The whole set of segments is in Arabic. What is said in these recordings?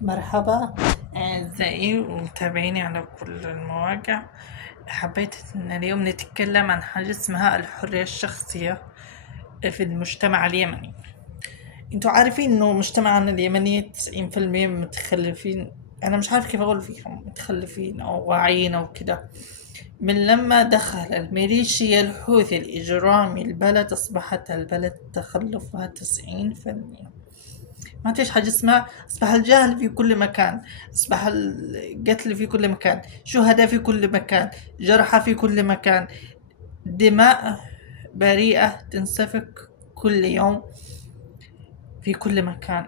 مرحبا أعزائي ومتابعيني على كل المواقع. حبيت إن اليوم نتكلم عن حاجة اسمها الحرية الشخصية في المجتمع اليمني. انتوا عارفين انه مجتمعنا اليمني 90% متخلفين. انا مش عارف كيف اقول فيهم متخلفين او واعيين او كده. من لما دخل الميليشيا الحوثي الإجرامي البلد أصبحت البلد تخلفها 90%. ما فيش حاجة اسمها. أصبح الجهل في كل مكان، أصبح القتل في كل مكان، شهداء في كل مكان، جرحى في كل مكان، دماء بريئة تنسفك كل يوم في كل مكان.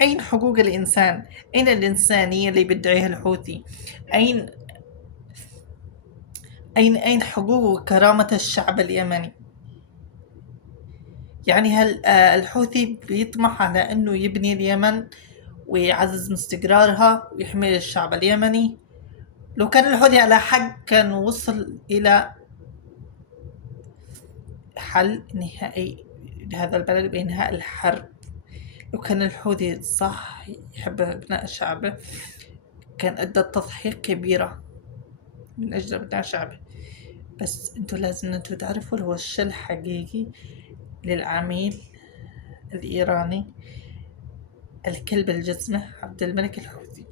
أين حقوق الإنسان؟ أين الإنسانية اللي بيدعيها الحوثي؟ أين أين حقوق وكرامة الشعب اليمني؟ يعني هل الحوثي بيطمح على أنه يبني اليمن ويعزز من استقرارها ويحمي الشعب اليمني؟ لو كان الحوثي على حق كان وصل إلى حل نهائي لهذا البلد بإنهاء الحرب. لو كان الحوثي صح يحب أبناء شعبه كان أدى تضحية كبيرة من أجل أبناء شعبه. بس انتوا لازم انتوا تعرفوا الوش الحقيقي للعميل الإيراني الكلب الجسمة عبد الملك الحوثي.